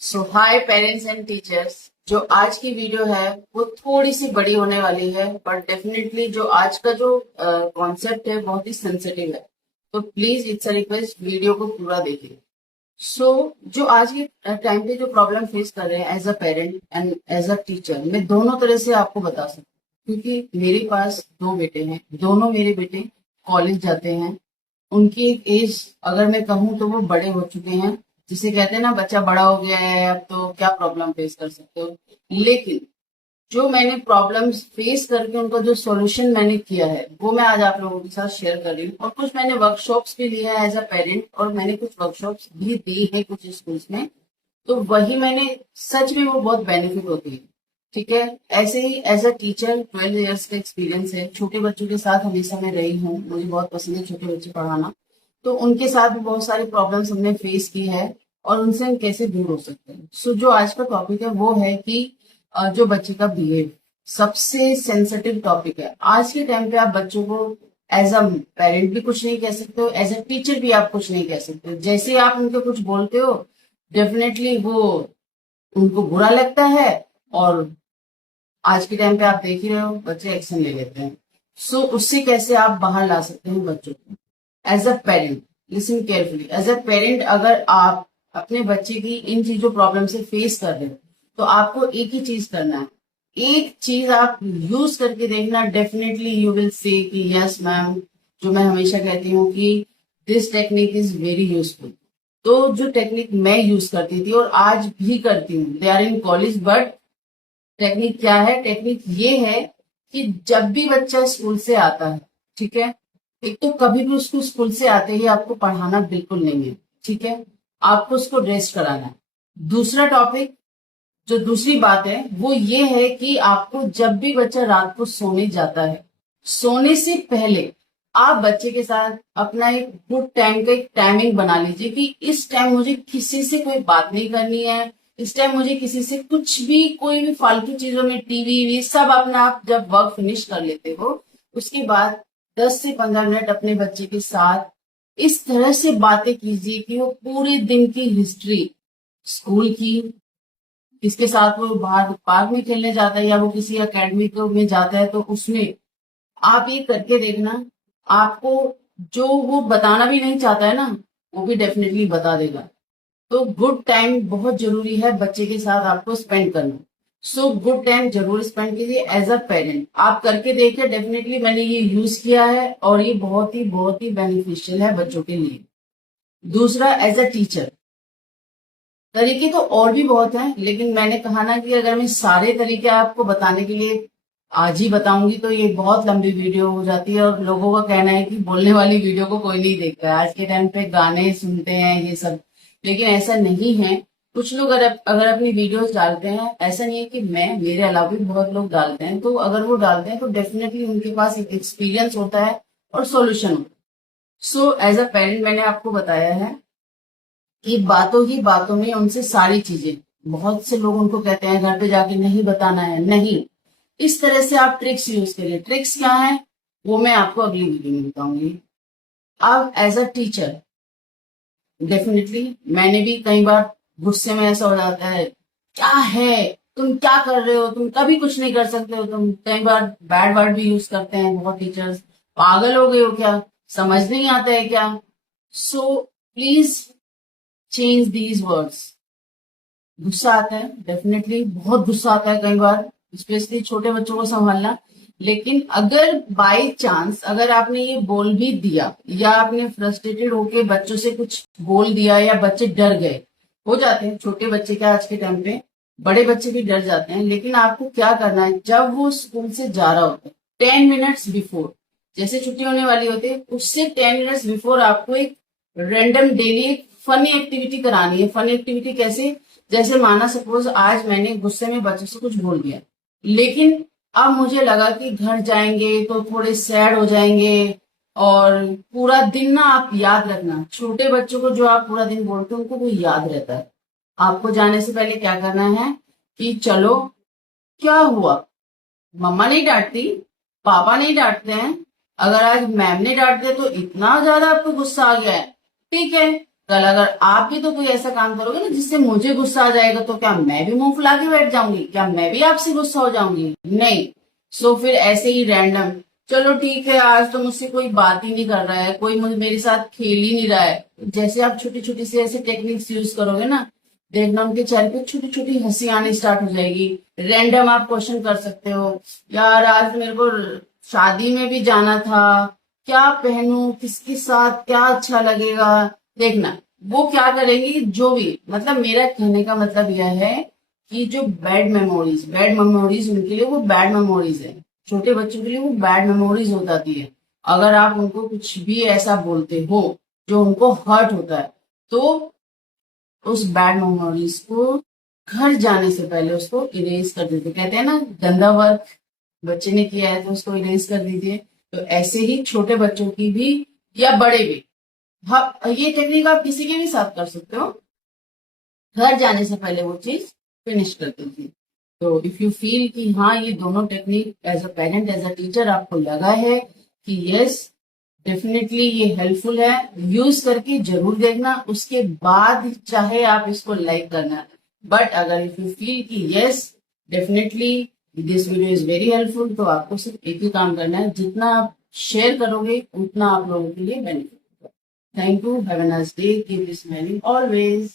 So hi parents and teachers. जो आज की वीडियो है वो थोड़ी सी बड़ी होने वाली है, बट डेफिनेटली जो आज का जो कॉन्सेप्ट है बहुत ही सेंसिटिव है। तो please it's a request, video को पूरा देखिए। सो जो आज के टाइम पे जो प्रॉब्लम फेस कर रहे हैं as a parent and as a teacher, मैं दोनों तरह से आपको बता सकती हूँ, क्योंकि मेरे पास दो बेटे हैं। दोनों मेरे बेटे कॉलेज जाते हैं। उनकी एक एज अगर मैं कहूँ तो वो बड़े हो चुके हैं। जिसे कहते हैं ना, बच्चा बड़ा हो गया है अब तो क्या प्रॉब्लम फेस कर सकते हो। लेकिन जो मैंने प्रॉब्लम्स फेस करके उनका जो सॉल्यूशन मैंने किया है वो मैं आज आप लोगों के साथ शेयर कर रही हूँ। और कुछ मैंने वर्कशॉप्स भी लिए हैं एज अ पेरेंट, और मैंने कुछ वर्कशॉप्स भी दी हैं कुछ स्कूल्स में। तो वही मैंने सच में वो बहुत बेनिफिट होती है। ठीक है। ऐसे ही एज अ टीचर 12 इयर्स का एक्सपीरियंस है। छोटे बच्चों के साथ हमेशा मैं रही हूँ, मुझे बहुत पसंद है छोटे बच्चे पढ़ाना। तो उनके साथ भी बहुत सारी प्रॉब्लम्स हमने फेस की है और उनसे हम कैसे दूर हो सकते हैं। सो जो आज का टॉपिक है वो है कि जो बच्चे का बिहेव सबसे सेंसिटिव टॉपिक है। आज के टाइम पे आप बच्चों को एज अ पेरेंट भी कुछ नहीं कह सकते हो, एज अ टीचर भी आप कुछ नहीं कह सकते हो। जैसे ही आप उनको कुछ बोलते हो डेफिनेटली वो उनको बुरा लगता है। और आज के टाइम पे आप देख ही रहे हो, बच्चे एक्शन ले लेते हैं। सो उससे कैसे आप बाहर ला सकते हैं बच्चों को as a parent. Listen carefully, as a parent अगर आप अपने बच्चे की इन चीजों प्रॉब्लम से फेस कर रहे हो तो आपको एक ही चीज करना है। एक चीज आप यूज करके देखना, डेफिनेटली यू विल से कि यस मैम, जो मैं हमेशा कहती हूँ कि this technique is very useful. तो जो टेक्निक मैं यूज करती थी और आज भी करती हूँ, they are in college, but technique क्या है? टेक्निक ये है कि जब भी बच्चा स्कूल से आता है, ठीक है, एक तो कभी भी उसको स्कूल से आते ही आपको पढ़ाना बिल्कुल नहीं है। ठीक है। आपको उसको रेस्ट कराना है। दूसरा टॉपिक, जो दूसरी बात है वो ये है कि आपको जब भी बच्चा रात को सोने जाता है, सोने से पहले आप बच्चे के साथ अपना एक गुड टाइम का एक टाइमिंग बना लीजिए कि इस टाइम मुझे किसी से कोई बात नहीं करनी है। इस टाइम मुझे किसी से कुछ भी, कोई भी फालतू चीजों में टीवी वी सब अपना, आप जब वर्क फिनिश कर लेते हो उसके बाद 10 से 15 मिनट अपने बच्चे के साथ इस तरह से बातें कीजिए कि वो पूरे दिन की हिस्ट्री, स्कूल की, किसके साथ वो बाहर पार्क में खेलने जाता है या वो किसी एकेडमी में जाता है, तो उसमें आप ये करके देखना। आपको जो वो बताना भी नहीं चाहता है ना, वो भी डेफिनेटली बता देगा। तो गुड टाइम बहुत जरूरी है बच्चे के साथ आपको स्पेंड करना। सो गुड टाइम जरूर स्पेंड कीजिए एज अ पेरेंट। आप करके देखिए, डेफिनेटली मैंने ये यूज किया है और ये बहुत ही बेनिफिशियल है बच्चों के लिए। दूसरा, एज अ टीचर तरीके तो और भी बहुत हैं, लेकिन मैंने कहा ना कि अगर मैं सारे तरीके आपको बताने के लिए आज ही बताऊंगी तो ये बहुत लंबी वीडियो हो जाती है। और लोगों का कहना है कि बोलने वाली वीडियो को कोई नहीं देखता है, आज के टाइम पे गाने सुनते हैं ये सब। लेकिन ऐसा नहीं है। कुछ लोग अगर अपनी वीडियोस डालते हैं, ऐसा नहीं है कि मैं, मेरे अलावा भी बहुत लोग डालते हैं, तो अगर वो डालते हैं तो डेफिनेटली उनके पास एक एक्सपीरियंस होता है और सॉल्यूशन होता है। सो एज अ पेरेंट मैंने आपको बताया है कि बातों ही बातों में उनसे सारी चीजें, बहुत से लोग उनको कहते हैं घर पे जाके नहीं बताना है, नहीं, इस तरह से आप ट्रिक्स यूज करिए। ट्रिक्स क्या है वो मैं आपको अगली वीडियो में बताऊंगी। अब एज अ टीचर डेफिनेटली मैंने भी कई बार गुस्से में ऐसा हो जाता है, क्या है, तुम क्या कर रहे हो, तुम कभी कुछ नहीं कर सकते हो, तुम कई बार बैड वर्ड भी यूज करते हैं बहुत टीचर्स। पागल हो गए हो क्या, समझ नहीं आता है क्या? So please change these words. गुस्सा आता है, डेफिनेटली बहुत गुस्सा आता है कई बार, स्पेशली छोटे बच्चों को संभालना। लेकिन अगर बाय चांस अगर आपने ये बोल भी दिया या आपने फ्रस्ट्रेटेड होके बच्चों से कुछ बोल दिया या बच्चे डर गए, हो जाते हैं छोटे बच्चे क्या आज के टाइम पे, बड़े बच्चे भी डर जाते हैं। लेकिन आपको क्या करना है, जब वो स्कूल से जा रहा होता है 10 मिनट्स बिफोर, जैसे छुट्टी होने वाली होती है उससे 10 मिनट्स बिफोर आपको एक रैंडम डेली एक फनी एक्टिविटी करानी है। फनी एक्टिविटी कैसे? जैसे माना सपोज आज मैंने गुस्से में बच्चों से कुछ बोल दिया, लेकिन अब मुझे लगा कि घर जाएंगे तो थोड़े सैड हो जाएंगे। और पूरा दिन ना, आप याद रखना, छोटे बच्चों को जो आप पूरा दिन बोलते हो उनको वो याद रहता है। आपको जाने से पहले क्या करना है कि चलो, क्या हुआ, मम्मा नहीं डांटती, पापा नहीं डांटते हैं, अगर आज मैम ने डांट दिया तो इतना ज्यादा आपको गुस्सा आ गया है, ठीक है, कल अगर आप भी तो कोई ऐसा काम करोगे ना जिससे मुझे गुस्सा आ जाएगा, तो क्या मैं भी मुंह फुला के बैठ जाऊंगी? क्या मैं भी आपसे गुस्सा हो जाऊंगी? नहीं। सो फिर ऐसे ही रैंडम, चलो ठीक है आज तो मुझसे कोई बात ही नहीं कर रहा है, कोई मुझे मेरे साथ खेल ही नहीं रहा है, जैसे आप छोटी छोटी से ऐसे टेक्निक्स यूज करोगे ना, देखना उनके चेहरे पे छोटी छोटी हंसी आनी स्टार्ट हो जाएगी। रैंडम आप क्वेश्चन कर सकते हो, यार आज मेरे को शादी में भी जाना था, क्या पहनूं, किसके साथ क्या अच्छा लगेगा। देखना वो क्या करेंगी, जो भी, मतलब मेरा कहने का मतलब यह है कि जो बैड मेमोरीज उनके लिए वो बैड मेमोरीज है, छोटे बच्चों के लिए वो बैड मेमोरीज हो जाती है। अगर आप उनको कुछ भी ऐसा बोलते हो जो उनको हर्ट होता है, तो उस बैड मेमोरीज को घर जाने से पहले उसको इरेज कर दीजिए। कहते हैं ना, गंदा वर्क बच्चे ने किया है तो उसको इरेज कर दीजिए। तो ऐसे ही छोटे बच्चों की भी या बड़े भी, हाँ, ये टेक्निक आप किसी के भी साथ कर सकते हो। घर जाने से पहले वो चीज फिनिश कर दीजिए। तो इफ यू फील कि हाँ ये दोनों technique as a parent as a teacher आपको लगा है कि यस डेफिनेटली ये हेल्पफुल है, यूज करके जरूर देखना, उसके बाद चाहे आप इसको लाइक करना। बट अगर इफ यू फील कि yes definitely this video is very helpful, तो आपको सिर्फ एक ही काम करना है, जितना आप शेयर करोगे उतना आप लोगों के लिए बेनिफिट होगा। Thank you, have a nice day, keep smiling always.